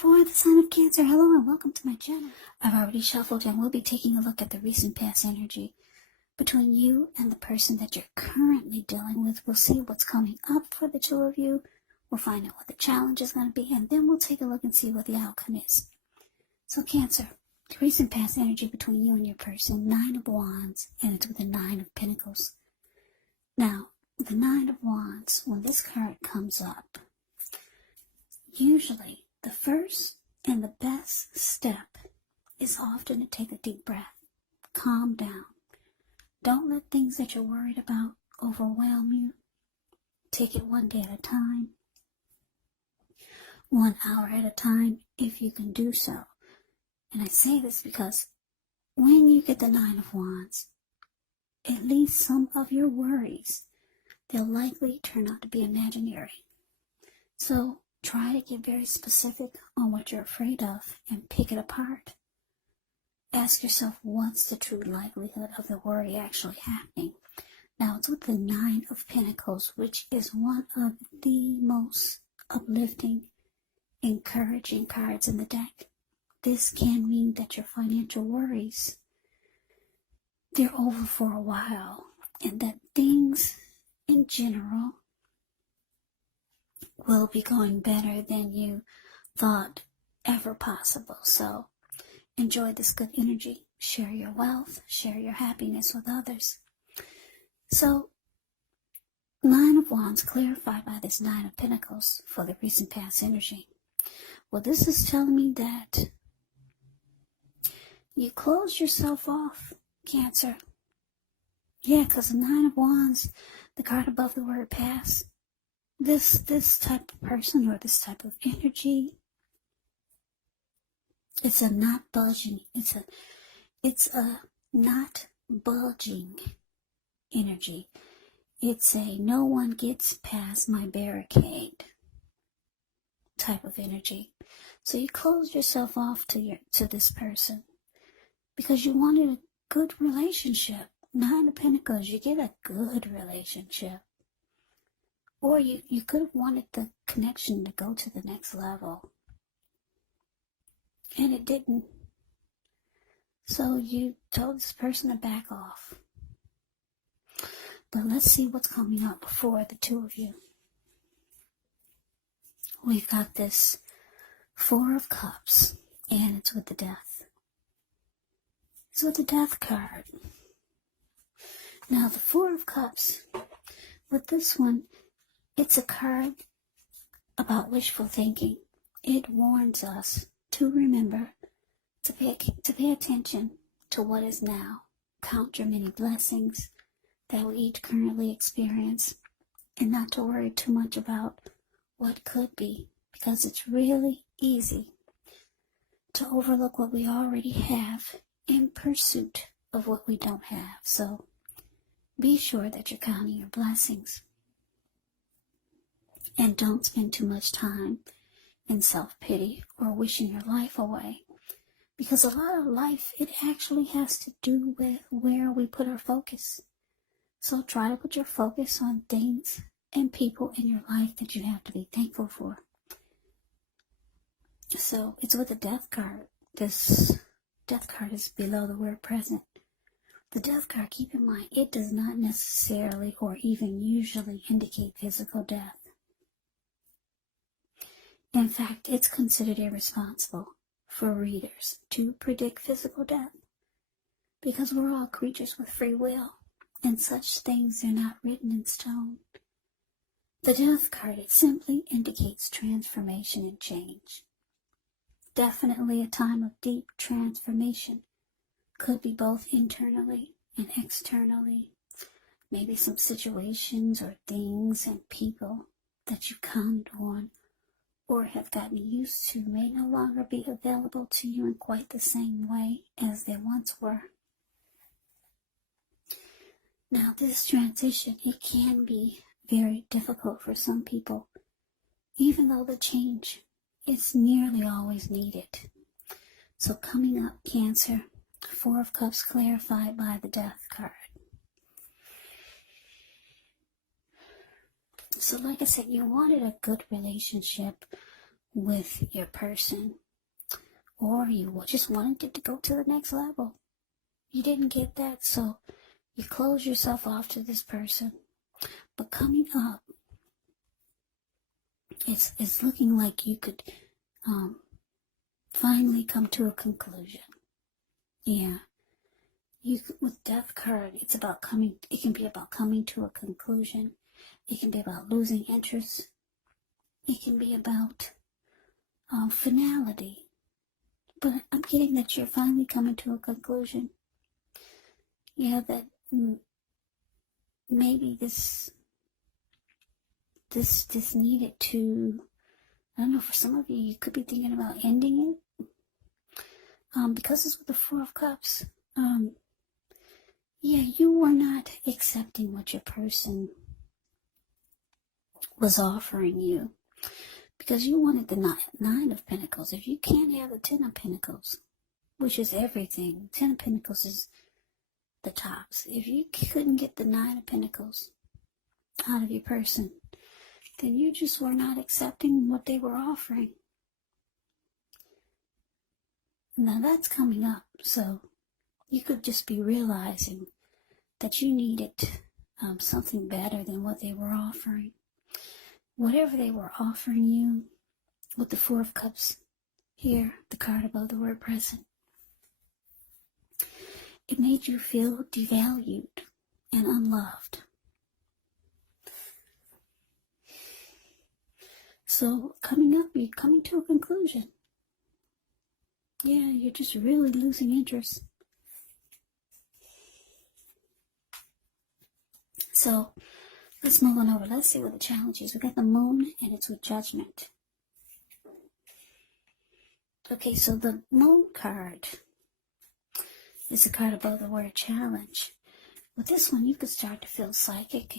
For the sign of Cancer, hello and welcome to my channel. I've already shuffled and we'll be taking a look at the recent past energy between you and the person that you're currently dealing with. We'll see what's coming up for the two of you. We'll find out what the challenge is going to be, and then we'll take a look and see what the outcome is. So Cancer, the recent past energy between you and your person, 9 of Wands, and it's with the 9 of Pentacles. Now, the 9 of Wands, when this card comes up, usually the first and the best step is often to take a deep breath. Calm down. Don't let things that you're worried about overwhelm you. Take it one day at a time, 1 hour at a time, if you can do so. And I say this because when you get the 9 of Wands, at least some of your worries, they'll likely turn out to be imaginary. So try to get very specific on what you're afraid of and pick it apart. Ask yourself, what's the true likelihood of the worry actually happening? Now, it's with the 9 of Pentacles, which is one of the most uplifting, encouraging cards in the deck. This can mean that your financial worries, they're over for a while, and that things in general will be going better than you thought ever possible. So enjoy this good energy. Share your wealth. Share your happiness with others. So 9 of Wands clarified by this 9 of Pentacles for the recent past energy. Well, this is telling me that you close yourself off, Cancer. Yeah, because the 9 of Wands, the card above the word past, this type of person or this type of energy, it's a not budging, it's a not budging energy. It's a no one gets past my barricade type of energy. So you close yourself off to this person because you wanted a good relationship. 9 of Pentacles, you get a good relationship. Or you could have wanted the connection to go to the next level. And it didn't. So you told this person to back off. But let's see what's coming up for the two of you. We've got this 4 of Cups, and it's with the Death. It's with the Death card. Now the 4 of Cups, with this one, it's a card about wishful thinking. It warns us to remember to pay attention to what is now. Count your many blessings that we each currently experience, and not to worry too much about what could be, because it's really easy to overlook what we already have in pursuit of what we don't have. So be sure that you're counting your blessings. And don't spend too much time in self-pity or wishing your life away. Because a lot of life, it actually has to do with where we put our focus. So try to put your focus on things and people in your life that you have to be thankful for. So it's with the Death card. This Death card is below the word present. The Death card, keep in mind, it does not necessarily or even usually indicate physical death. In fact, it's considered irresponsible for readers to predict physical death because we're all creatures with free will, and such things are not written in stone. The Death card, it simply indicates transformation and change. Definitely a time of deep transformation. Could be both internally and externally. Maybe some situations or things and people that you counted on or have gotten used to may no longer be available to you in quite the same way as they once were. Now this transition, it can be very difficult for some people, even though the change is nearly always needed. So coming up, Cancer, 4 of Cups clarified by the Death card. So like I said, you wanted a good relationship with your person, or you just wanted it to go to the next level. You didn't get that, so you close yourself off to this person. But coming up, it's looking like you could finally come to a conclusion. Yeah. With Death card, it can be about coming to a conclusion. It can be about losing interest. It can be about finality. But I'm getting that you're finally coming to a conclusion. Yeah, that maybe this needed to, I don't know, for some of you, you could be thinking about ending it. Because it's with the Four of Cups. Yeah, you were not accepting what your person was offering you, because you wanted the Nine of Pentacles. If you can't have the Ten of Pentacles, which is everything, Ten of Pentacles is the tops. If you couldn't get the Nine of Pentacles out of your person, then you just were not accepting what they were offering. Now that's coming up, so you could just be realizing that you needed something better than what they were offering. Whatever they were offering you, with the Four of Cups here, the card above the word present, it made you feel devalued and unloved. So coming up, you're coming to a conclusion. Yeah, you're just really losing interest. So let's move on over. Let's see what the challenge is. We got the Moon, and it's with Judgment. Okay, so the Moon card is the card above the word challenge. With this one, you could start to feel psychic,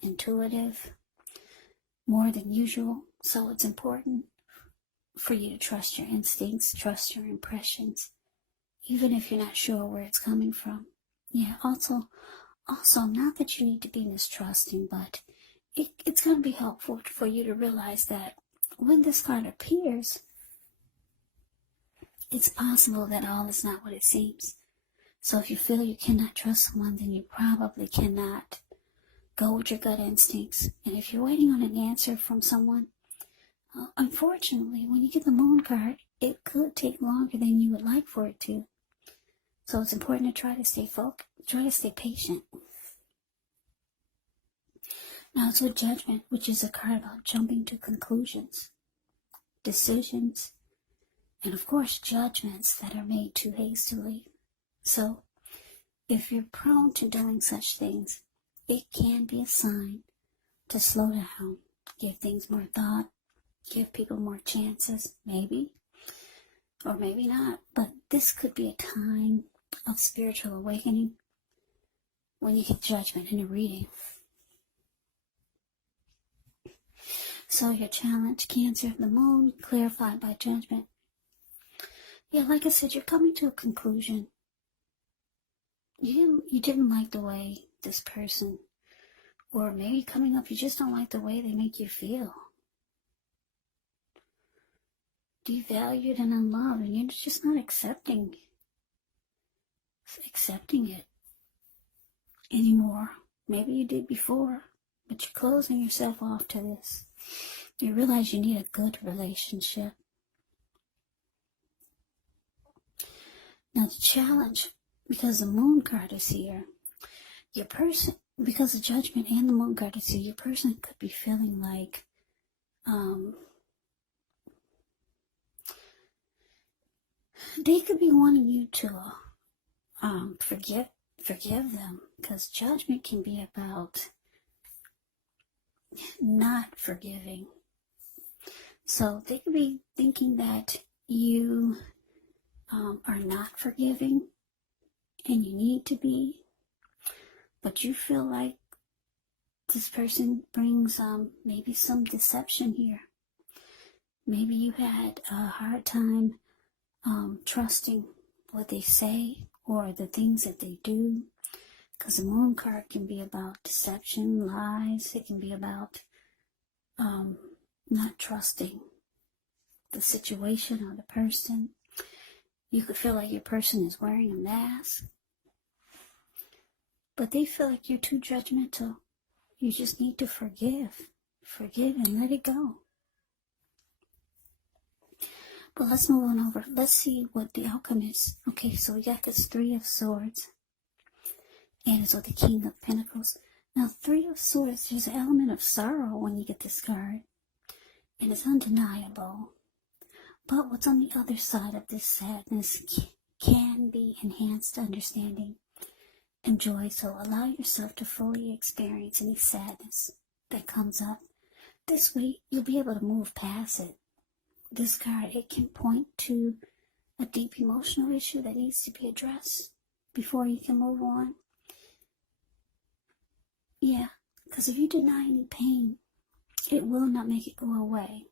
intuitive, more than usual. So it's important for you to trust your instincts, trust your impressions, even if you're not sure where it's coming from. Yeah, also, not that you need to be mistrusting, but it's going to be helpful for you to realize that when this card appears, it's possible that all is not what it seems. So if you feel you cannot trust someone, then you probably cannot go with your gut instincts. And if you're waiting on an answer from someone, unfortunately, when you get the Moon card, it could take longer than you would like for it to. So it's important to try to stay focused, try to stay patient. Now it's with Judgment, which is a card about jumping to conclusions, decisions, and of course judgments that are made too hastily. So if you're prone to doing such things, it can be a sign to slow down, give things more thought, give people more chances, maybe, or maybe not. But this could be a time of spiritual awakening when you get Judgment in a reading. So your challenge, Cancer, the Moon, clarified by Judgment. Yeah, like I said, you're coming to a conclusion. You didn't like the way this person, or maybe coming up, you just don't like the way they make you feel. Devalued and unloved, and you're just not accepting it anymore. Maybe you did before, but you're closing yourself off to this. You realize you need a good relationship. Now the challenge, because the Moon card is here, your person, because the Judgment and the Moon card is here, your person could be feeling like they could be wanting you to forgive them, because Judgment can be about not forgiving. So they could be thinking that you are not forgiving, and you need to be, but you feel like this person brings maybe some deception here. Maybe you had a hard time trusting what they say or the things that they do, because the Moon card can be about deception, lies. It can be about not trusting the situation or the person. You could feel like your person is wearing a mask, but they feel like you're too judgmental. You just need to forgive. Forgive and let it go. But let's move on over. Let's see what the outcome is. Okay, so we got this Three of Swords. And it's with the King of Pentacles. Now, Three of Swords, there's an element of sorrow when you get this card. And it's undeniable. But what's on the other side of this sadness can be enhanced understanding and joy. So allow yourself to fully experience any sadness that comes up. This way, you'll be able to move past it. This card, it can point to a deep emotional issue that needs to be addressed before you can move on. Yeah, because if you deny any pain, it will not make it go away.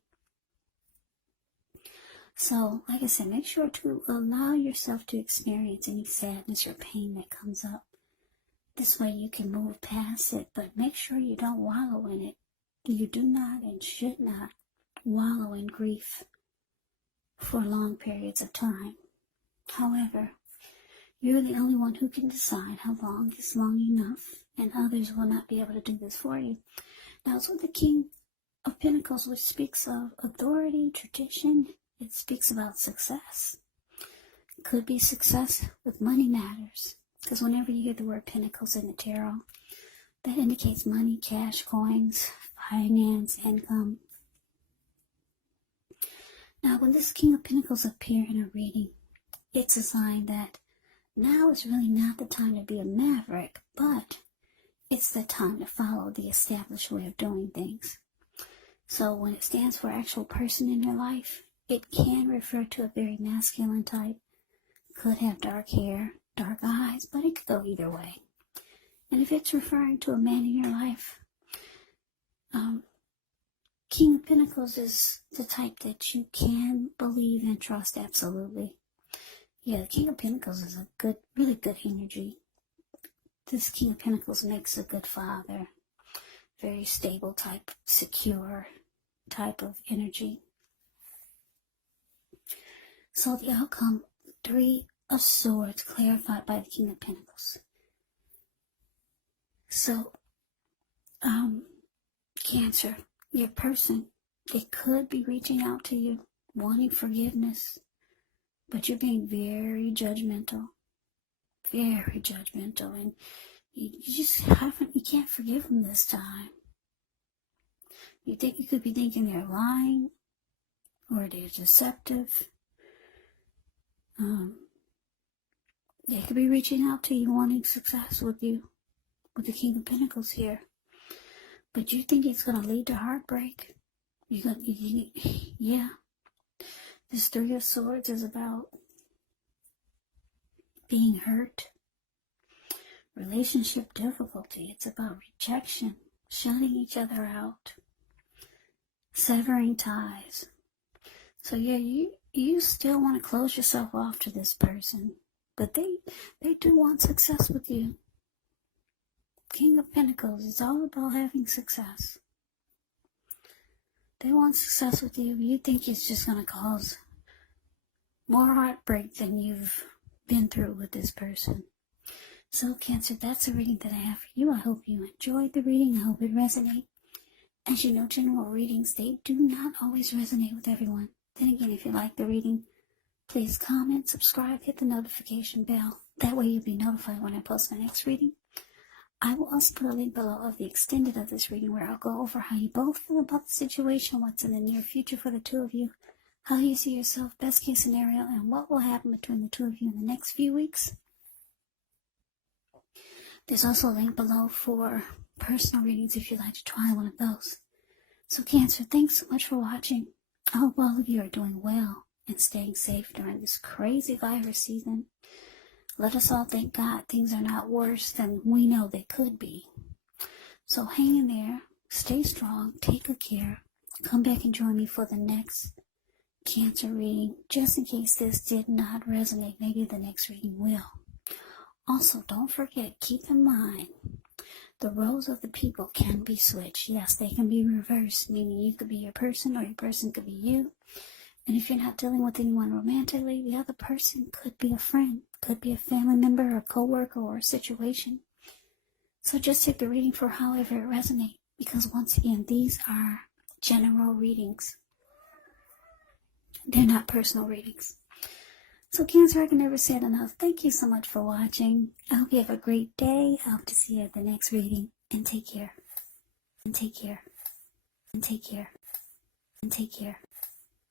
So, like I said, make sure to allow yourself to experience any sadness or pain that comes up. This way you can move past it, but make sure you don't wallow in it. You do not and should not wallow in grief for long periods of time. However, you're the only one who can decide how long is long enough, and others will not be able to do this for you. Now, it's with the King of Pentacles, which speaks of authority, tradition. It speaks about success. It could be success with money matters, because whenever you hear the word Pentacles in the tarot, that indicates money, cash, coins, finance, income. Now, when this King of Pentacles appear in a reading, it's a sign that now is really not the time to be a maverick, but it's the time to follow the established way of doing things. So when it stands for actual person in your life, it can refer to a very masculine type. Could have dark hair, dark eyes, but it could go either way. And if it's referring to a man in your life, King of Pentacles is the type that you can believe and trust absolutely. Yeah, the King of Pentacles is a good, really good energy. This King of Pentacles makes a good father. Very stable type, secure type of energy. So the outcome, Three of Swords, clarified by the King of Pentacles. So, Cancer, your person, they could be reaching out to you, wanting forgiveness, but you're being very judgmental, and you can't forgive them this time. You could be thinking they're lying, or they're deceptive. They could be reaching out to you, wanting success with you, with the King of Pentacles here. But you think it's going to lead to heartbreak. Yeah. This Three of Swords is about being hurt, relationship difficulty. It's about rejection, shutting each other out, severing ties. So yeah, you still want to close yourself off to this person, but they do want success with you. King of Pentacles is all about having success. They want success with you. You think it's just going to cause more heartbreak than you've been through with this person. So Cancer, that's a reading that I have for you. I hope you enjoyed the reading. I hope it resonated. As you know, general readings, they do not always resonate with everyone. Then again, if you like the reading, please comment, subscribe, hit the notification bell. That way you'll be notified when I post my next reading. I will also put a link below of the extended of this reading where I'll go over how you both feel about the situation, what's in the near future for the two of you, how you see yourself, best case scenario, and what will happen between the two of you in the next few weeks. There's also a link below for personal readings if you'd like to try one of those. So Cancer, thanks so much for watching. I hope all of you are doing well and staying safe during this crazy virus season. Let us all thank God things are not worse than we know they could be. So hang in there, stay strong, take good care. Come back and join me for the next Cancer reading. Just in case this did not resonate, maybe the next reading will. Also, don't forget, keep in mind, the roles of the people can be switched. Yes, they can be reversed, meaning you could be your person or your person could be you. And if you're not dealing with anyone romantically, the other person could be a friend, could be a family member or co-worker or a situation. So just take the reading for however it resonates, because once again, these are general readings. They're not personal readings. So Cancer, I can never say it enough. Thank you so much for watching. I hope you have a great day. I hope to see you at the next reading. And take care. And take care. And take care. And take care.